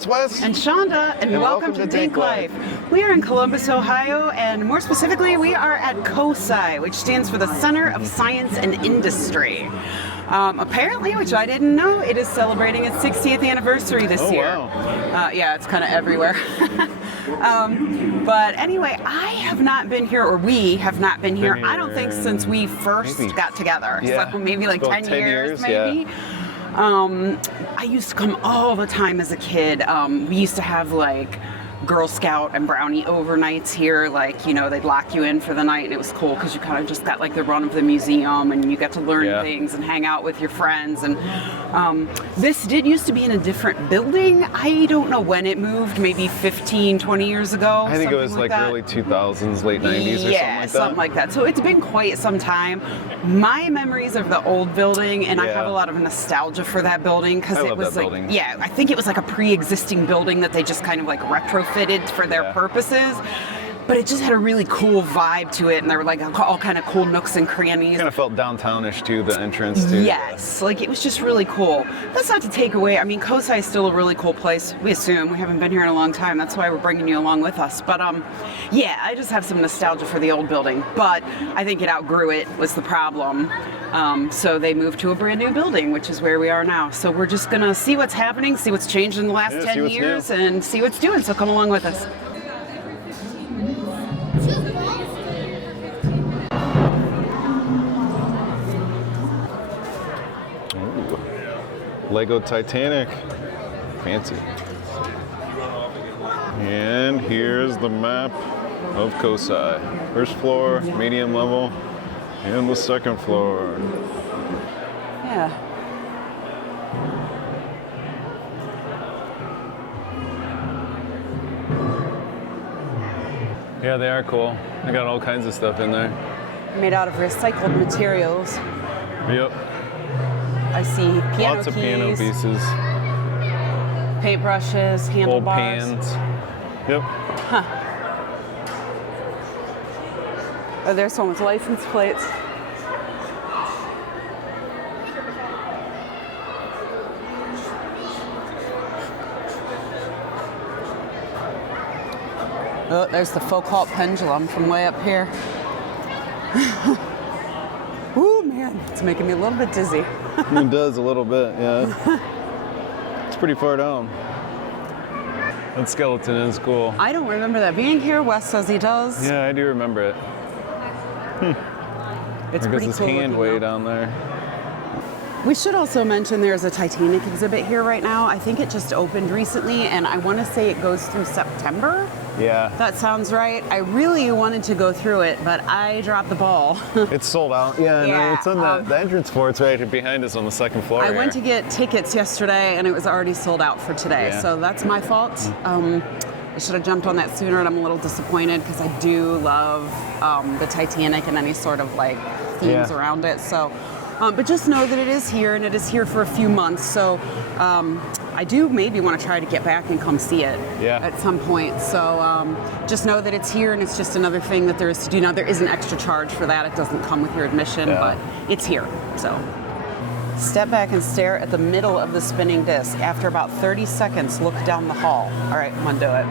it's Wes. And Chanda, and welcome to DinkLife. We are in Columbus, Ohio, and more specifically, we are at COSI, which stands for the Center of Science and Industry. Apparently, which I didn't know, it is celebrating its 60th anniversary this year. Wow. Yeah, it's kind of everywhere. But anyway, I have not been here, or we have not been here, I don't think, since we first got together. Yeah. So maybe like 10 years, maybe. Yeah. I used to come all the time as a kid. We used to have like Girl Scout and Brownie overnights here. Like, you know, they'd lock you in for the night, and it was cool because you kind of just got like the run of the museum, and you got to learn things and hang out with your friends. And this did used to be in a different building. I don't know when it moved, maybe 15, 20 years ago. I think it was like early 2000s, late 90s or something like that. Yeah, something like that. So it's been quite some time. My memories of the old building, and I have a lot of nostalgia for that building because it was like, I think it was like a pre-existing building that they just kind of like retrofitted for their purposes. But it just had a really cool vibe to it, and there were like all kind of cool nooks and crannies. Kind of felt downtownish too, the entrance too. Yes, like it was just really cool. That's not to take away, I mean, COSI is still a really cool place, we assume. We haven't been here in a long time, that's why we're bringing you along with us. But yeah, I just have some nostalgia for the old building, but I think it outgrew it was the problem. So they moved to a brand new building, which is where we are now. So we're just gonna see what's happening, see what's changed in the last 10 years, and see what's doing, so come along with us. Lego Titanic. Fancy. And here's the map of COSI. First floor, medium level, and the second floor. Yeah. Yeah, they are cool. They got all kinds of stuff in there. Made out of recycled materials. Yep. I see piano Lots of keys, piano pieces. paintbrushes, Old handlebars. pans. Yep. Huh. Oh, there's one with license plates. Oh, there's the Foucault pendulum from way up here. Ooh, man, it's making me a little bit dizzy. It does a little bit, yeah. It's pretty far down. That skeleton is cool. I don't remember that being here. Wes says he does. Yeah, I do remember it. It's I guess pretty his cool hand looking, way though. down there. We should also mention there's a Titanic exhibit here right now. I think it just opened recently, and I want to say it goes through September. Yeah. That sounds right. I really wanted to go through it, but I dropped the ball. It's sold out. Yeah, Yeah, no, it's on the entrance for it's right behind us on the second floor. I went to get tickets yesterday, and it was already sold out for today, Yeah. so that's my fault. I should have jumped on that sooner, and I'm a little disappointed because I do love the Titanic and any sort of like themes around it. So, but just know that it is here, and it is here for a few months. So I do maybe want to try to get back and come see it at some point. So just know that it's here, and it's just another thing that there is to do. Now, there is an extra charge for that. It doesn't come with your admission, but it's here. So step back and stare at the middle of the spinning disc. After about 30 seconds, look down the hall. All right, I'm gonna do it.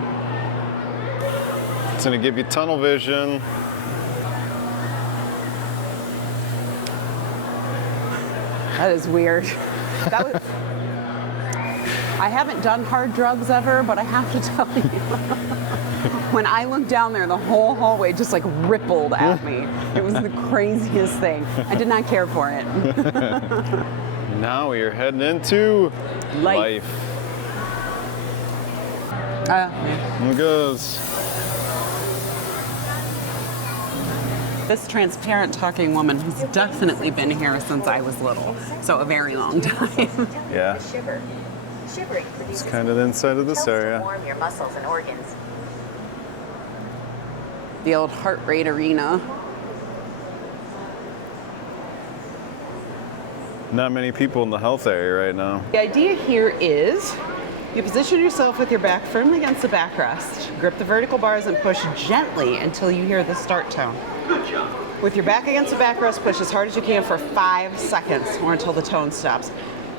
It's gonna give you tunnel vision. That is weird. I haven't done hard drugs ever, but I have to tell you, when I looked down there, the whole hallway just like rippled at me. It was the craziest thing. I did not care for it. Now we are heading into life. Here it goes. This transparent talking woman has definitely been here since I was little, so a very long time. Yeah. It's kind of the inside of this area. Warm your muscles and organs. The old heart rate arena. Not many people in the health area right now. The idea here is you position yourself with your back firmly against the backrest. Grip the vertical bars and push gently until you hear the start tone. With your back against the backrest, push as hard as you can for 5 seconds or until the tone stops.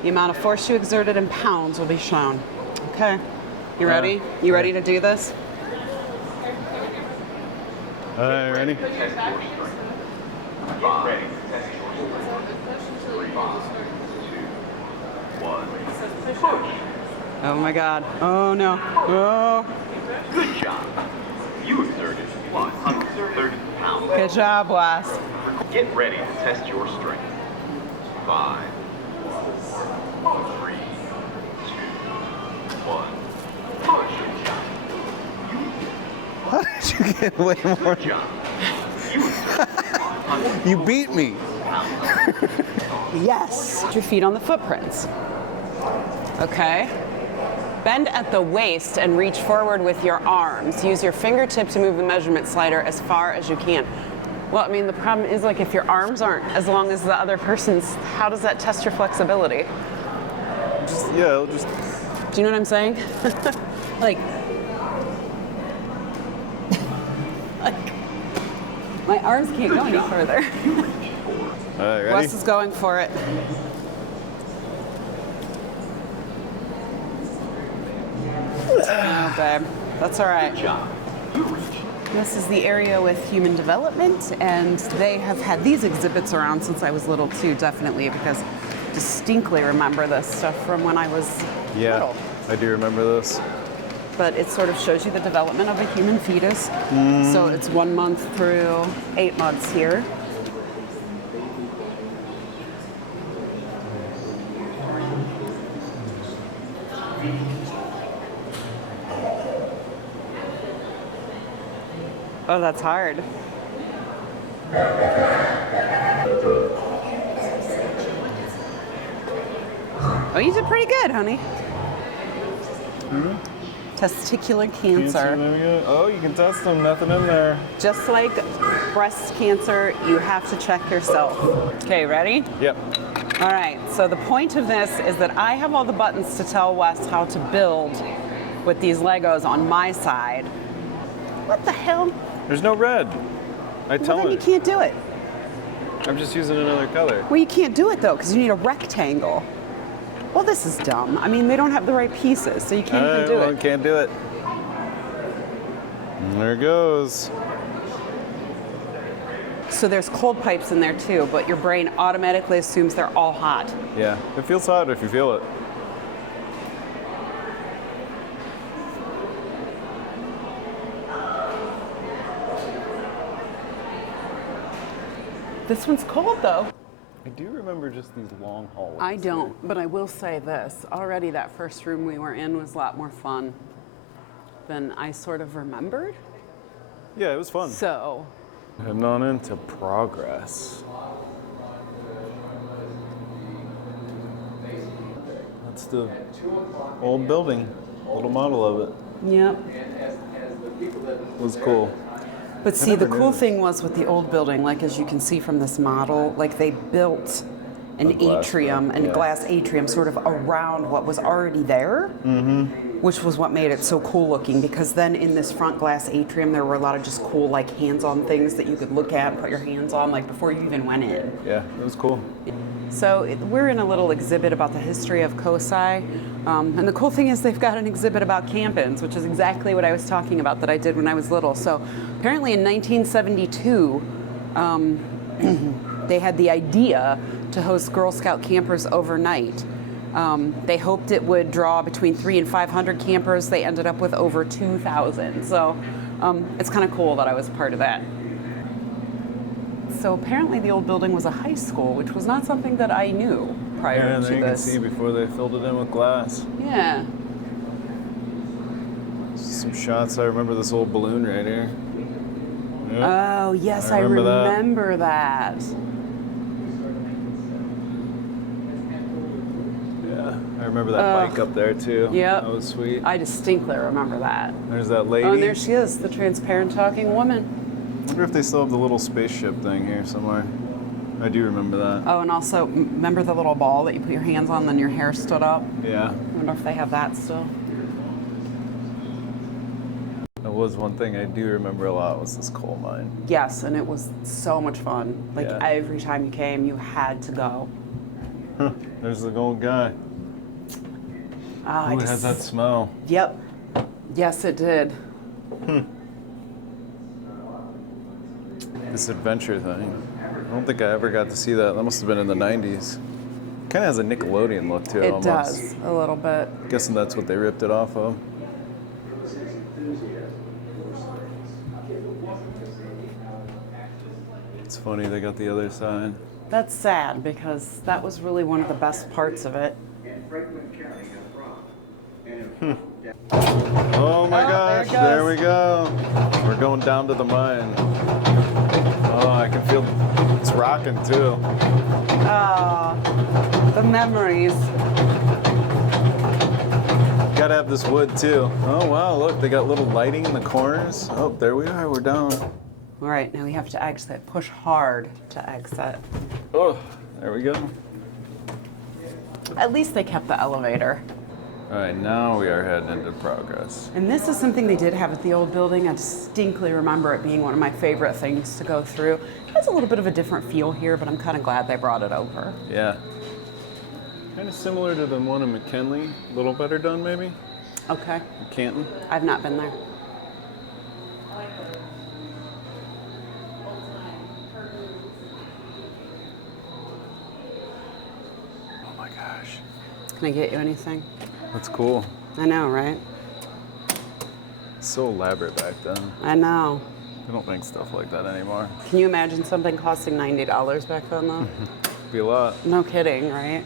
The amount of force you exerted in pounds will be shown. Okay. You ready? You ready to do this? All right, ready? Get ready to test your strength. 3, 2, 1, push. Oh my God. Oh no. Oh. Good job. You exerted 130 pounds. Good job, Wes. Get ready to test your strength. 5, 3, 2, 1, push. How did you get way more? Good job. You exerted 100 You beat me. Yes. Put your feet on the footprints. Okay. Bend at the waist and reach forward with your arms. Use your fingertip to move the measurement slider as far as you can. Well, I mean, the problem is, like, if your arms aren't as long as the other person's, how does that test your flexibility? Yeah, just. Do you know what I'm saying? like, my arms can't go any further. All right, ready? Wes is going for it. Oh, babe. That's all right. Good job. You reached. This is the area with human development, and they have had these exhibits around since I was little too, definitely, because I distinctly remember this stuff from when I was little. I do remember this. But it sort of shows you the development of a human fetus. So it's 1 month through 8 months here. Oh, that's hard. Oh, you did pretty good, honey. Testicular cancer. There we go. Oh, you can test them. Nothing in there. Just like breast cancer, you have to check yourself. Okay, ready? Yep. All right, so the point of this is that I have all the buttons to tell Wes how to build with these Legos on my side. What the hell? There's no red. I tell Well, then you it. can't do it. I'm just using another color. Well, you can't do it though, because you need a rectangle. Well, this is dumb. I mean, they don't have the right pieces, so you can't even do it. Can't do it. And there it goes. So there's cold pipes in there too, but your brain automatically assumes they're all hot. Yeah, it feels hot if you feel it. This one's cold though. I do remember just these long hallways. I don't, but I will say this. Already that first room we were in was a lot more fun than I sort of remembered. Yeah, it was fun. So, Heading on into progress. That's the old building, little model of it. yep. It was cool. But see, the never cool knew. thing was with the old building, like as you can see from this model, like they built an glass atrium, building, and a yeah. glass atrium sort of around what was already there, which was what made it so cool looking, because then in this front glass atrium, there were a lot of just cool like hands-on things that you could look at and put your hands on, like before you even went in. Yeah, it was cool. So we're in a little exhibit about the history of COSI. And the cool thing is they've got an exhibit about camp-ins, which is exactly what I was talking about that I did when I was little. So apparently in 1972, they had the idea to host Girl Scout campers overnight. They hoped it would draw between 300 and 500 campers. They ended up with over 2,000. So it's kind of cool that I was part of that. So apparently the old building was a high school, which was not something that I knew prior Yeah, and to there you can this. see before they filled it in with glass. Yeah. Some shots. I remember this old balloon right here. Yep. Oh, yes, I remember that. remember that. Yeah, I remember that bike up there too. Yep. That was sweet. I distinctly remember that. There's that lady. Oh, and there she is, the transparent talking woman. I wonder if they still have the little spaceship thing here somewhere. I do remember that. Oh, and also, remember the little ball that you put your hands on, then your hair stood up? Yeah. I wonder if they have that still. That was one thing I do remember a lot was this coal mine. Yes, and it was so much fun. Like Yeah. every time you came, you had to go. There's the old guy. Oh, Ooh, it has that smell. Yep. Yes, it did. This adventure thing. I don't think I ever got to see that. That must have been in the 90s. Kind of has a Nickelodeon look to it, It almost. does, a little bit. Guessing that's what they ripped it off of. It's funny, they got the other side. That's sad because that was really one of the best parts of it. Oh my gosh, there it there goes. we go. We're going down to the mine. Oh, I can feel it's rocking too. The memories. Gotta have this wood too. Oh wow, look, they got little lighting in the corners. Oh, there we are, we're down. All right, now we have to exit. Push hard to exit. Oh, there we go. At least they kept the elevator. All right, now we are heading into progress. And this is something they did have at the old building. I distinctly remember it being one of my favorite things to go through. It has a little bit of a different feel here, but I'm kind of glad they brought it over. Yeah. Kind of similar to the one in McKinley, a little better done maybe. Okay. Canton. I've not been there. Oh my gosh, Can I get you anything? that's cool. I know, right? So elaborate back then. I know. They don't make stuff like that anymore. Can you imagine something costing $90 back then, though? Be a lot. No kidding, right?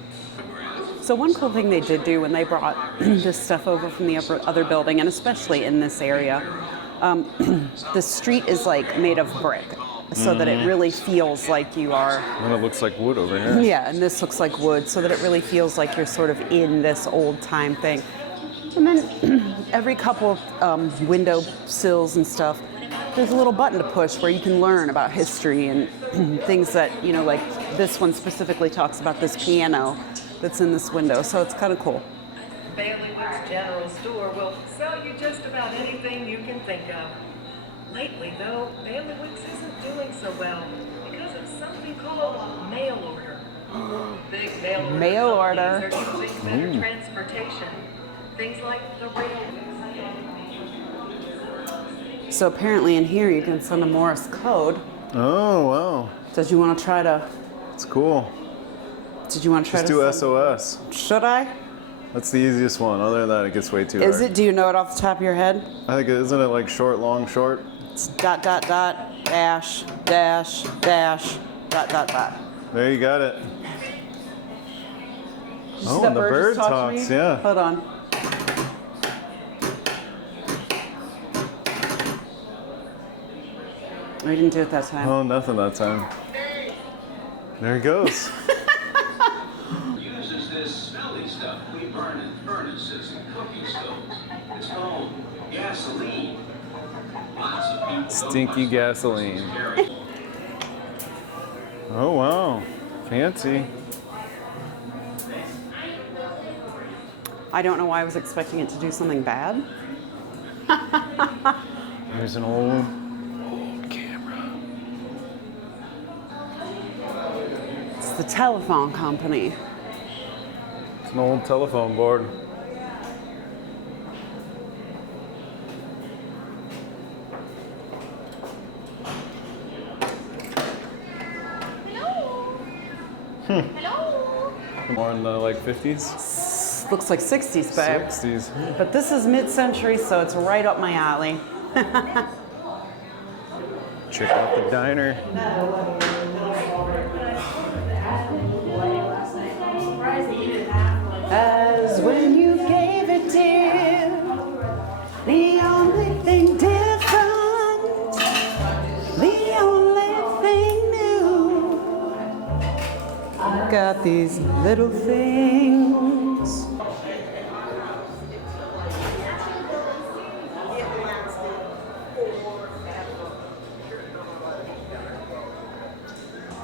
So one cool thing they did do when they brought this stuff over from the other building, and especially in this area, the street is like made of brick, so that it really feels like you are. And it looks like wood over here. Yeah, and this looks like wood, so that it really feels like you're sort of in this old time thing. And then every couple of window sills and stuff, there's a little button to push where you can learn about history and things that, you know, like this one specifically talks about this piano that's in this window, so it's kind of cool. Bailiwick's General Store will sell you just about anything you can think of. Lately, though, Bailiwick's isn't doing so well because of something called mail order. Big mail order Mail companies are using better transportation. Things like the railways. So apparently in here you can send a Morse code. Oh wow, Did you want to try to? it's cool. Did you want to try Just to? do send- SOS. Should I? That's the easiest one. Other than that, it gets way too Is hard. it? Do you know it off the top of your head? I think isn't it like short, long, short? It's dot dot dot dash dash dash dot dot dot. There you got it. Did you see Oh, that and the bird just talked to talks. me? Yeah. Hold on. We didn't do it that time. Oh, nothing that time. There he goes. Uses this smelly stuff we burn in furnaces and cooking stoves. It's called gasoline. Lots of people don't Stinky must gasoline. carry. Oh wow, fancy. I don't know why I was expecting it to do something bad. There's an old camera. It's the telephone company. It's an old telephone board. More in the like 50s, Looks like 60s, babe. 60s. But this is mid-century, so it's right up my alley. Check out the diner. As when you gave it, dear, the only thing different, the only thing new. Got these little things.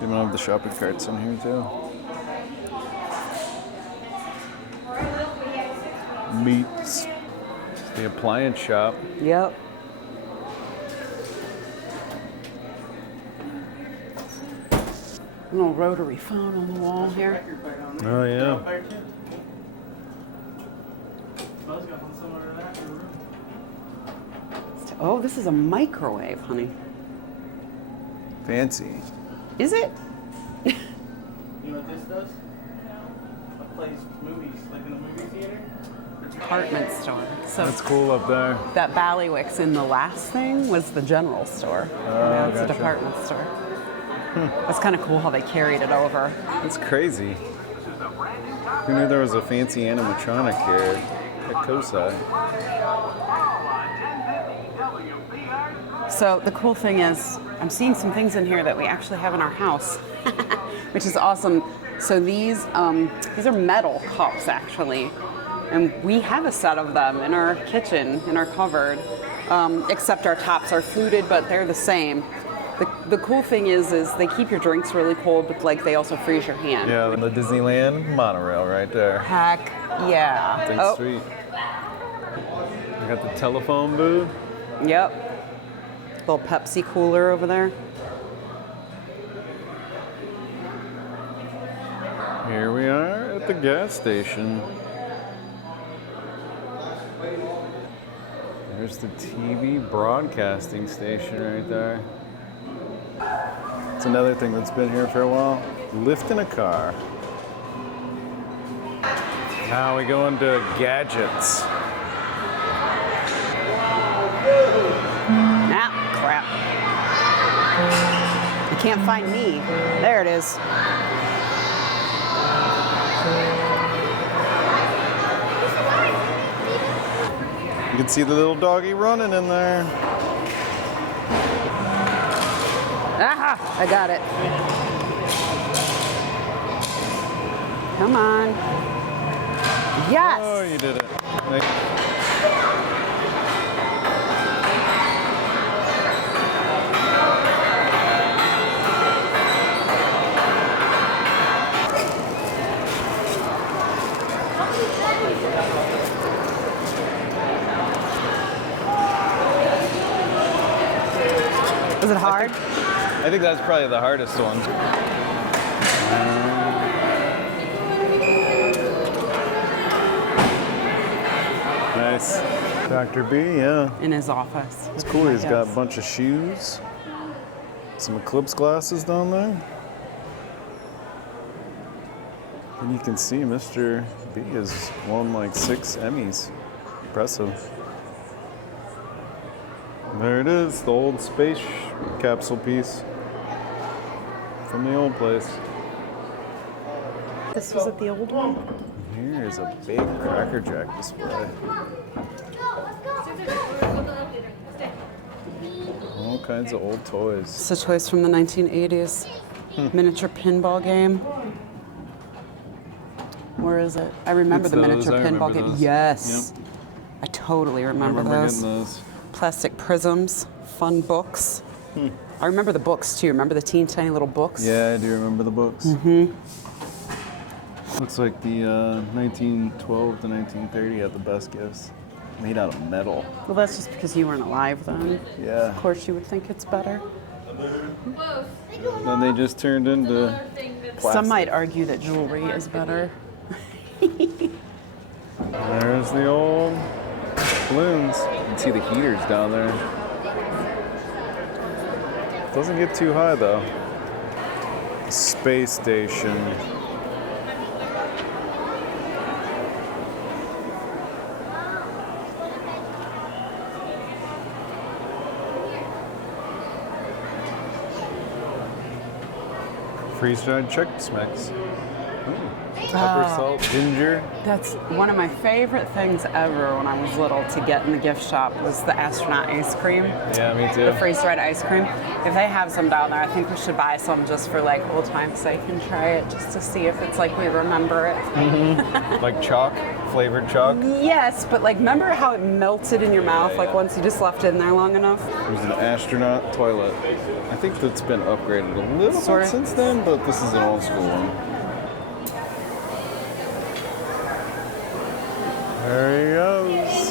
You might have the shopping carts in here too. Meats. The appliance shop. Yep. Little rotary phone on the wall here. Oh yeah. Oh, this is a microwave, honey. Fancy. Is it? You know what this does? It plays movies, like in a movie theater. Department store. So That's cool up there. that Ballywick's in the last thing was the general store. Now it's gotcha. a department store. That's kind of cool how they carried it over. That's crazy. Who knew there was a fancy animatronic here at COSI? So the cool thing is, I'm seeing some things in here that we actually have in our house, which is awesome. So these are metal cups actually, and we have a set of them in our kitchen, in our cupboard. Except our tops are fluted, but they're the same. The cool thing is they keep your drinks really cold, but like they also freeze your hand. Yeah, the Disneyland monorail right there. Heck yeah. That's sweet. We got the telephone booth. Yep. Little Pepsi cooler over there. Here we are at the gas station. There's the TV broadcasting station right there. It's another thing that's been here for a while. Lift in a car. Now we go into gadgets. Ah, crap. You can't find me. There it is. You can see the little doggy running in there. Aha! I got it. Come on. Yes! Oh, you did it. Is it hard? I think that's probably the hardest one. Nice. Dr. B, yeah. In his office. It's cool. He's got a bunch of shoes. Some Eclipse glasses down there. And you can see Mr. B has won like 6 Emmys. Impressive. There it is, the old space capsule piece from the old place. This was at the old one? Here's a big Cracker Jack display. All kinds of old toys. It's a toys from the 1980s. Miniature pinball game. Where is it? I remember It's the those. miniature I pinball remember game. those. Yes. Yep. I totally remember, getting those. those. Plastic prisms, fun books. I remember the books too. Remember the teeny tiny little books? Yeah, I do remember the books. Looks like the 1912 to 1930 had the best gifts. Made out of metal. Well, that's just because you weren't alive then. Yeah. Of course, you would think it's better. Then they just turned into plastic. Some might argue that jewelry is better. There's the old balloons. You can see the heaters down there. Doesn't get too high though. Space station. Freeze-dried Chex Mix. Pepper, salt, ginger. That's one of my favorite things ever when I was little to get in the gift shop was the astronaut ice cream. Yeah, me too. The freeze-dried ice cream. If they have some down there, I think we should buy some just for like old time's sake and try it just to see if it's like we remember it. Like chalk, flavored chalk. Yes, but like remember how it melted in your mouth like once you just left it in there long enough? There's an astronaut toilet. I think that's been upgraded a little Sorta. bit since then, but this is an old school one. There he goes.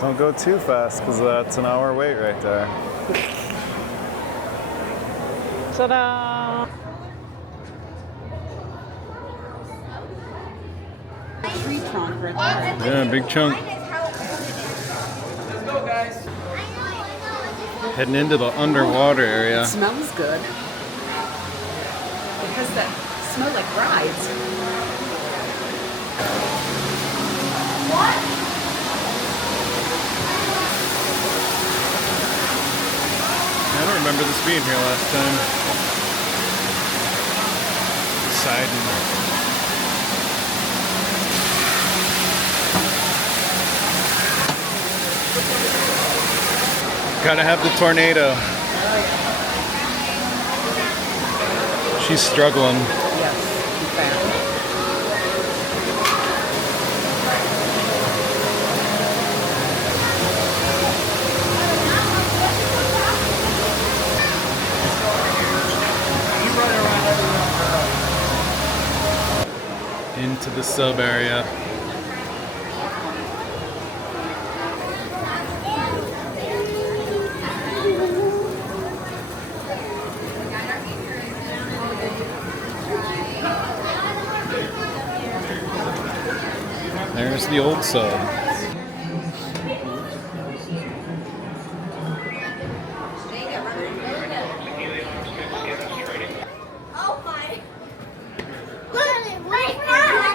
Don't go too fast because that's an hour wait right there. Ta-da! Tree trunk right there. Yeah, big chunk. Let's go, guys. Heading into the underwater area. It smells good. It has that smell like rides. I don't remember this being here last time. Poseidon. Gotta have the tornado. She's struggling. Yes, in fact. Into the sub area. There's the old sub. Oh my. Right now,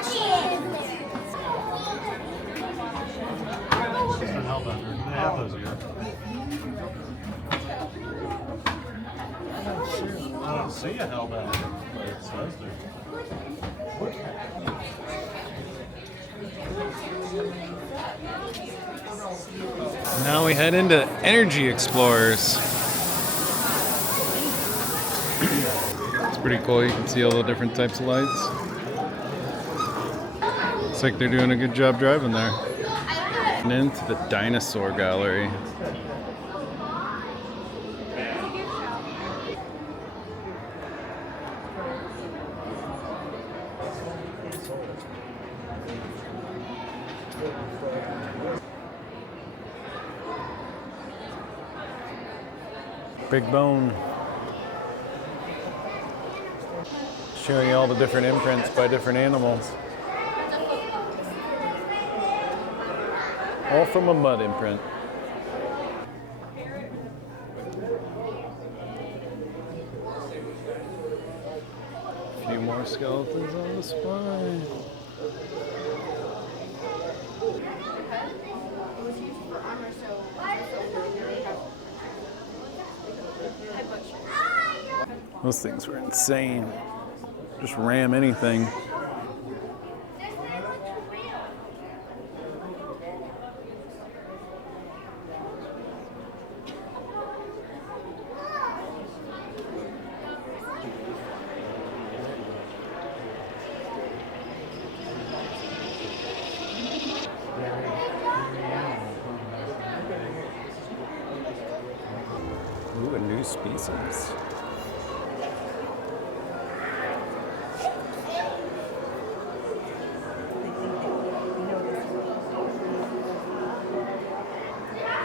I don't see a hellbound, but it says there. Now we head into Energy Explorers. It's pretty cool. You can see all the different types of lights. Looks like they're doing a good job driving there. And into the Dinosaur Gallery. Big bone. Showing you all the different imprints by different animals. All from a mud imprint. A few more skeletons on the spine. Those things were insane. Just ram anything. Ooh, a new species.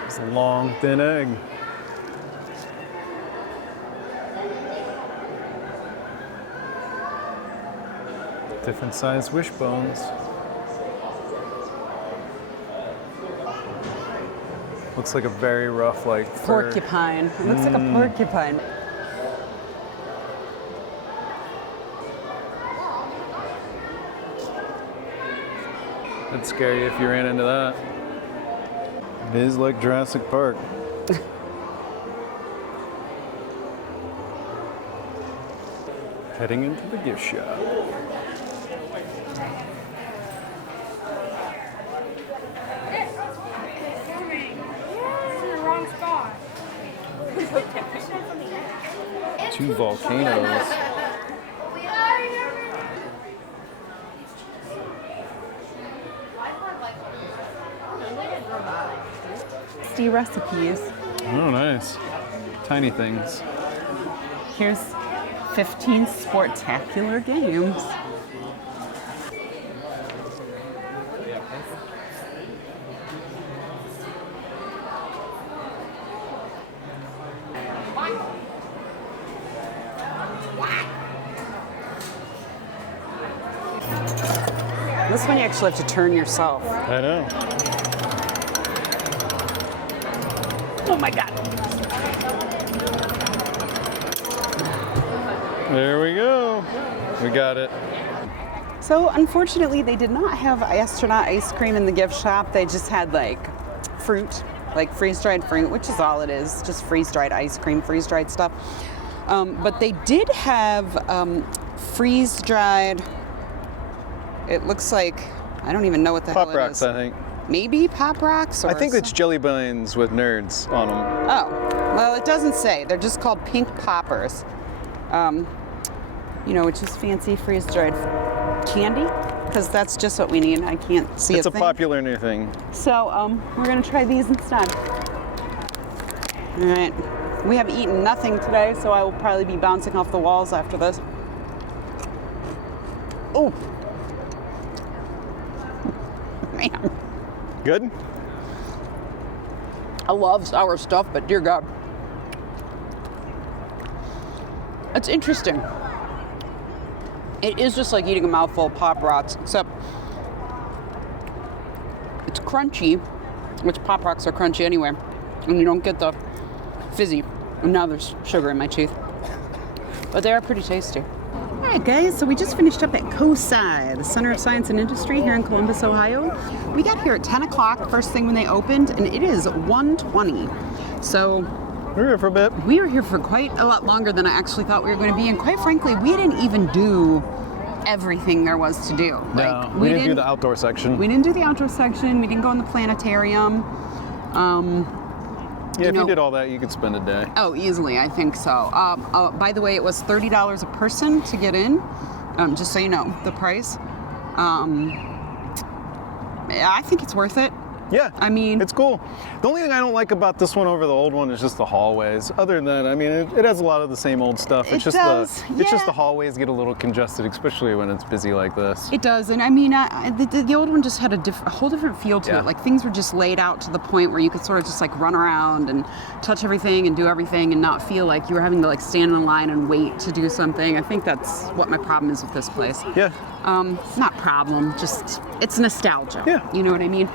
It's a long, thin egg. Different size wishbones. Looks like a very rough, like fur. Porcupine. It looks like a porcupine. That'd scare you if you ran into that. It is like Jurassic Park. Heading into the gift shop. Two volcanoes. Tasty recipes. Oh, nice. Tiny things. Here's 15 sportacular games. this one you actually have to turn yourself. I know. Oh my God. There we go. We got it. So unfortunately, they did not have astronaut ice cream in the gift shop. They just had like fruit, like freeze-dried fruit, which is all it is, just freeze-dried ice cream, freeze-dried stuff. But they did have freeze-dried, it looks like, I don't even know what the hell Pop it Rocks, is. I think. Maybe Pop Rocks? Or I think it's jelly beans with nerds on them. Oh, well, it doesn't say. They're just called pink poppers. You know, which is fancy freeze-dried candy, because that's just what we need. I can't see It's a thing. popular new thing. So we're gonna try these instead. All right. We have eaten nothing today, so I will probably be bouncing off the walls after this. Oh, man. Good? I love sour stuff, but dear God. It's interesting. It is just like eating a mouthful of Pop Rocks, except it's crunchy, which Pop Rocks are crunchy anyway, and you don't get the fizzy. And now there's sugar in my teeth. But they are pretty tasty. All right, guys, so we just finished up at COSI, the Center of Science and Industry here in Columbus, Ohio. We got here at 10 o'clock, first thing when they opened, and it is 1:20. So We were here for a bit. we were here for quite a lot longer than I actually thought we were going to be, and quite frankly, we didn't even do everything there was to do. No, we didn't do the outdoor section. We didn't do the outdoor section. We didn't go in the planetarium. Yeah, if know- you did all that, you could spend a day. Oh, easily, I think so. By the way, it was $30 a person to get in, just so you know the price. I think it's worth it. Yeah, I mean- it's cool. The only thing I don't like about this one over the old one is just the hallways. Other than that, I mean, it has a lot of the same old stuff. It's It just does, it's just yeah. the hallways get a little congested, especially when it's busy like this. It does, and I mean, the old one just had a whole different feel to Yeah. it. Like things were just laid out to the point where you could sort of just like run around and touch everything and do everything and not feel like you were having to like stand in line and wait to do something. I think that's what my problem is with this place. Yeah. Not problem, just it's nostalgia. Yeah. You know what I mean?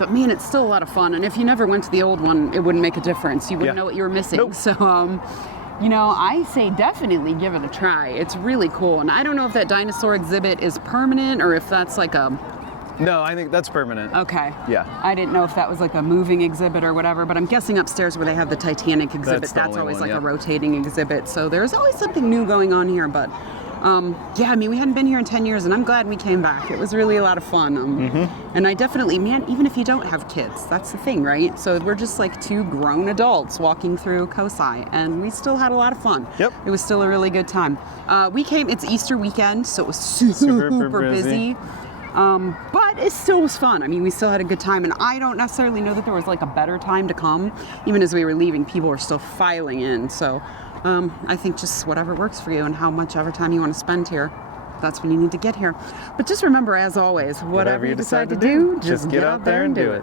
But man, it's still a lot of fun. And if you never went to the old one, it wouldn't make a difference. You wouldn't Yeah. know what you were missing. Nope. So, you know, I say definitely give it a try. It's really cool. And I don't know if that dinosaur exhibit is permanent or if that's like a, No, I think that's permanent. okay. Yeah. I didn't know if that was like a moving exhibit or whatever, but I'm guessing upstairs where they have the Titanic exhibit, That's that's, the only always one, like a yeah. rotating exhibit. So there's always something new going on here, but yeah, I mean, we hadn't been here in 10 years and I'm glad we came back. It was really a lot of fun. And I definitely, man, even if you don't have kids, that's the thing, right? So we're just like two grown adults walking through COSI and we still had a lot of fun. Yep. It was still a really good time. We came, it's Easter weekend, so it was Super super busy. busy. But it still was fun. I mean, we still had a good time, and I don't necessarily know that there was like a better time to come. Even as we were leaving, people were still filing in. So I think just whatever works for you and how much ever time you want to spend here, that's when you need to get here. But just remember, as always, whatever you decide to do, just get out there and do it.